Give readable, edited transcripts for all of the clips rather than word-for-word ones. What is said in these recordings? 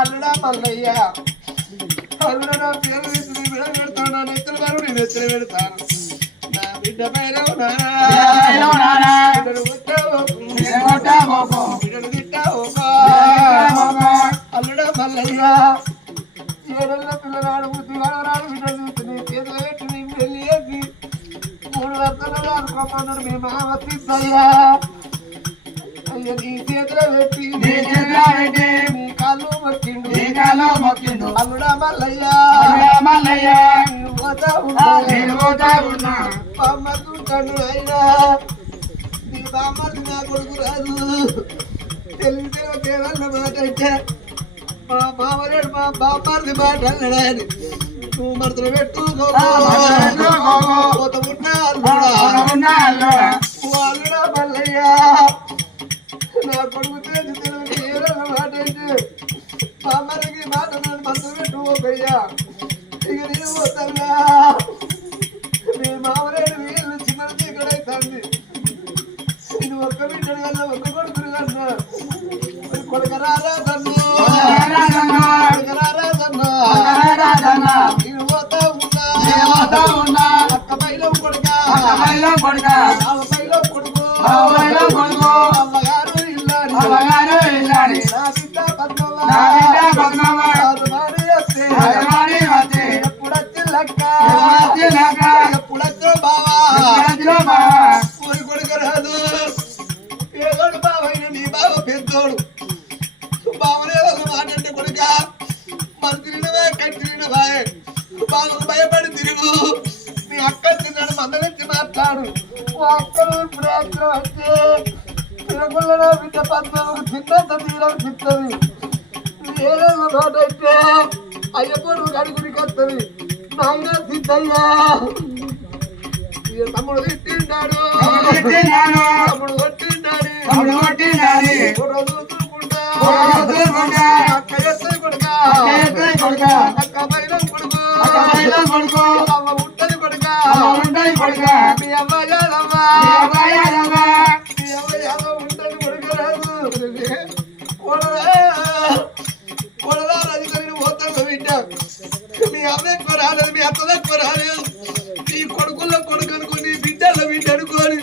అల్లుడా మల్లయ్య అల్లుడు నా పేరు పెడతాను నెత్తలు వారు నేను ఎత్తులు పెడతాను నా బిడ్డ పేరు అల్లుడా మల్లయ్య ఏడల్ల పిల్లగాడు బుద్ధి వాడరాడు బిడ్డలు చూస్తుంది చేతులు పెట్టి నీకు వెళ్ళి వేసి 3 వర్తలు అనుకోమన్నాడు మీ మామ సిద్ధయ్యా అయ్య నీ చేతులు పెట్టి నీ కాళ్ళు మొక్కిండు అల్లుడా మల్లయ్య అమ్మ చూస్తాడు అయినా నీ బామ్మది నా కొడుకు రాదు తెలిసిన దేవన్న మాట అంటే మా మామరేడు మా బామ్మది మాట అన్నాడని నువ్వు మరతలు పెట్టుకోతా అల్లుడా మల్లయ్య నా కొడుకు తెలిసిన మాట అంటే బామ్మరికి మాట మరతలు పెట్టుకోకయ్యా ఇక నేను పోతాగా నీ మామరేడు వీళ్ళు చిన్నది ఇక్కడైతుంది ఇది ఒక్క బిడ్డడు కన్నా ఒక్క కొడుకుడు కన్నా కొడుకరారా తన్ను నేను పోతా ఉన్నా అక్క పైలో కొడుక పైలో కొడుకు అమ్మగారు ఇల్లారి నా బిడ్డ పద్మవ్వ ఎప్పుడొచ్చి లక్క ఎప్పుడొచ్చో బావా ఊరి కొడుకు రాదు పేదోడు బావైన నీ బావ పెద్దోడు బావనే ఒక మాట అంటే కొడుక మంత్రినవే కట్టినవే బావకు భయపడి తిరుగు నీ అక్క తిన్నాడు మందలించి మాట్లాడు అక్కడు ప్రయత్నం వచ్చి తిరుగుళ్ళలో బిడ్డ పద్మకు చిన్నంత తీరం చిత్తది ఏదో నోటైతే అయ్యప్పుడు అడుగురికి వస్తుంది నాయన సిద్ధయ్యా తమ్ముడు తిట్టిండాడు తమ్ముడు కొట్టిండాడు అక్క ఎత్తు కొడుక అక్క పైన కొడుకు అమ్మ ఉంటది కొడుక మీ అమ్మ యాదమ్మా మీ అమ్మ యాదమ్మ ఉంటది కొడుక రాదు కొడదా రాజు పోతాడు బిడ్డ మీ అమ్మ ఎక్కువ రాలేదు మీ అత్త ఎక్కువ రాలేదు నీ కొడుకుల్లో కొడుకు అనుకుని బిడ్డలో బిడ్డ అనుకోని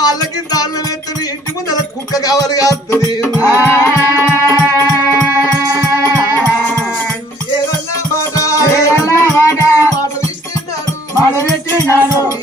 వాళ్ళకి దానిలో ఎత్తుని ఇంటి ముందు కుక్క కావాలి కాస్తుంది